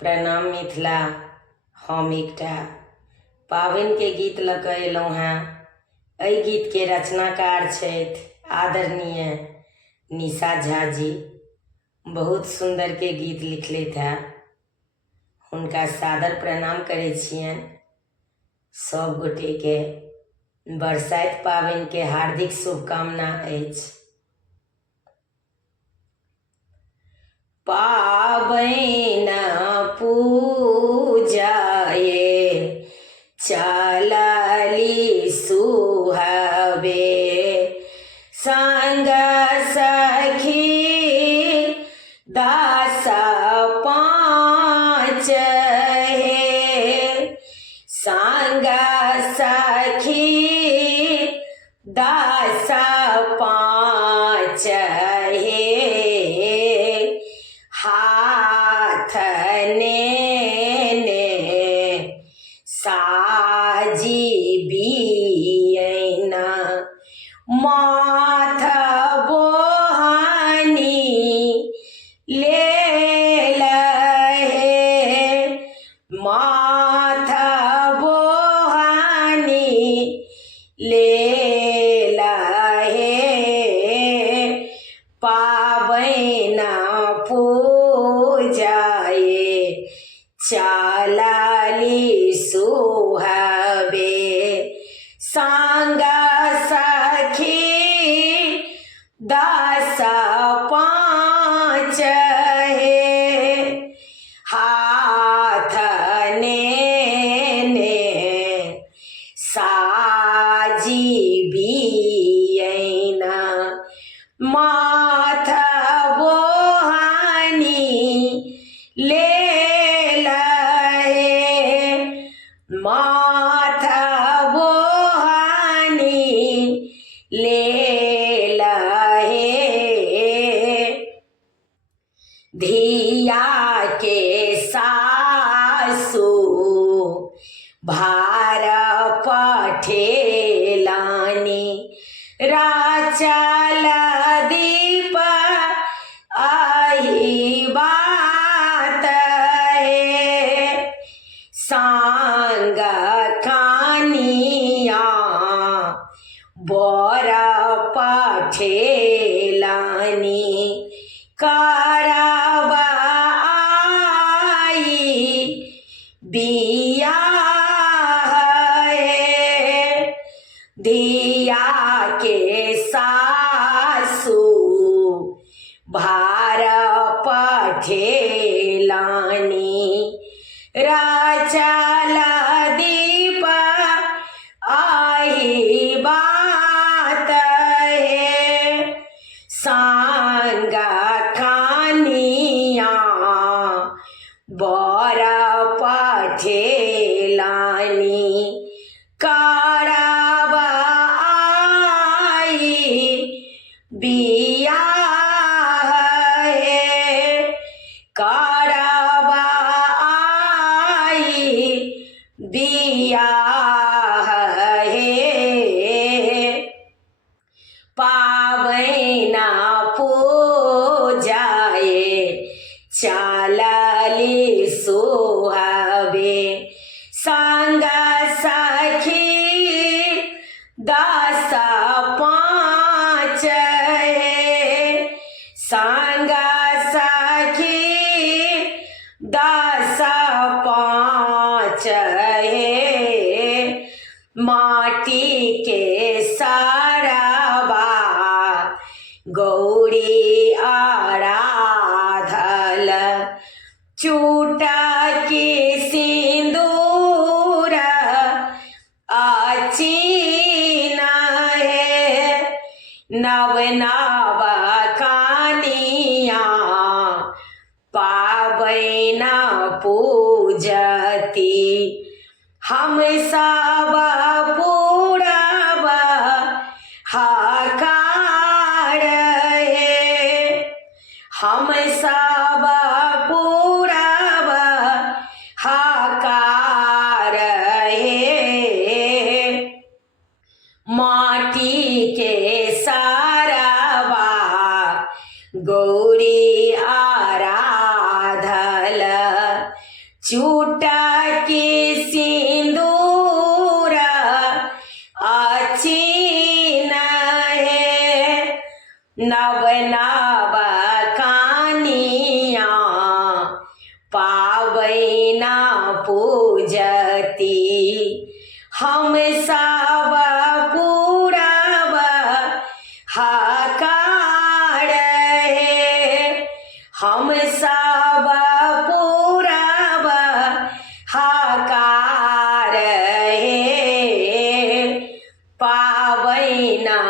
प्रणाम मिथिला। हम एकटा पाबनि के गीत लऽ कऽ अयलहुँ हेँ। एहि गीत के रचनाकार छथि आदरणीय निशा झा जी। बहुत सुंदर के गीत लिखलथि हेँ। हुनका सादर प्रणाम करै छियनि। सब गोटे के बरसाइत पाबनि के हार्दिक शुभकामना अछि। पाबनि पूजा ये चलली सुहबे, संग सखी दस पाँच हे, संग सखी दस पाँच हे, हाथ ने साजी बियन, माथ बोहनी ले लहे, माथ बोहनी ले लहे, पाबनि पूजा ये चलली सुहबे, संग सखी दस पाँच हे, हाथ ने साजी बियन, माथ बोहनी ले लहे, माथ बोहनी ले लहे, धिया के सासु भार पठेलानी, राचल दीप आही बात है, संग कानिया बर पठेलानी, करब आई बियाह है, धिया के सासु भार पठेलानी, राचल दीप आही बात है, संग कानिया बर पठेलानी, करब आई बियाह है, करब आई बियाह है, पाबनि पूजा ये चलली सुहबे, संग सखी दस पाँच हे, संग सखी दस पाँच हे, माटी के सरबा गौरी आराधल, चूटकी सिंदूर आचीन है, नव नव कानिया पाबनि पूजती, हम सब पूरब हकार है, हम सब पूरब हकार है, माटी के सरबा गौरी आराधल, चूटा के सिंदूरा अचीन है नव नव कानिया पावैना पूजती हम सब पूरब हकार है हम सब पूरब हकार है पावैना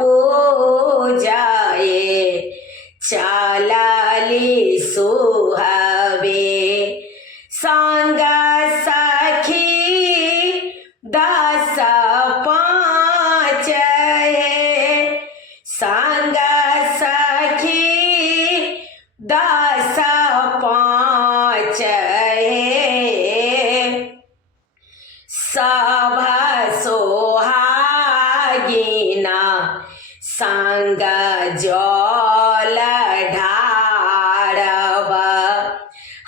पूजाए चलली सुहबे संग सखी 10 5 है संग सखी 10 5 है सब सोहागिना संग जल ढारब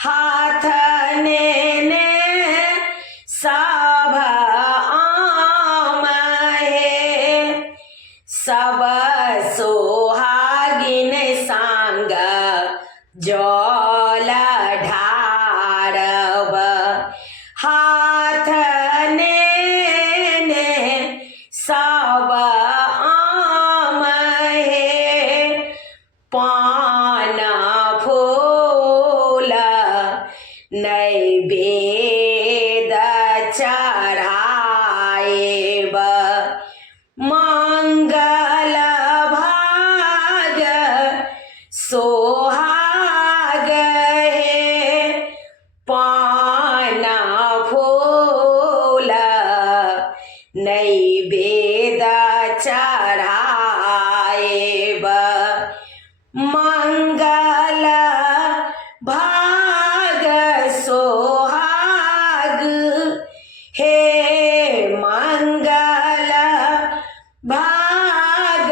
हाथ ने सब आम है सब सोहागिन संग जल ढारब हाथ ने सब आम है पान फूल नैवेद चढ़ाएब मंगल भाग सोहाग है पान फूल नैवेद चढ़ाएब मंगल भाग सोहाग हे मंगल भाग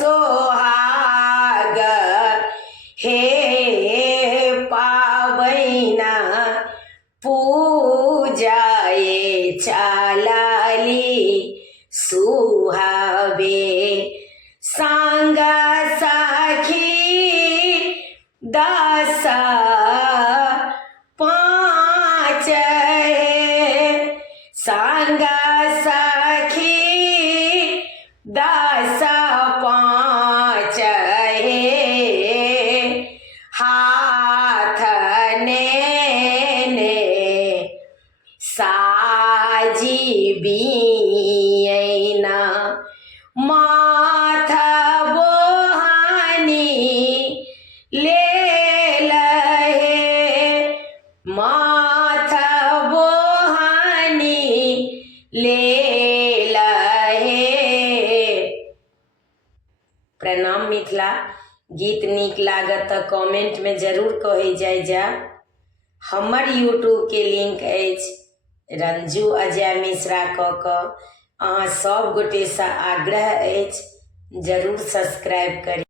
सोहाग हे पावैना पूजाए चलली सुहबे संग सखी 10 5 है संग सखी 10 5 है हाथ ने साजी बीना माथ बोहानी ले लहे माथ बोहानी ले लहे प्रणाम मिथिला गीत नीक लागत तऽ कमेंट में जरूर कहे जाय जा हमर यूट्यूब के लिंक अछि रंजू अजय मिश्रा कऽ अहाँ सब गोटे से आग्रह अछि जरूर सब्सक्राइब करी।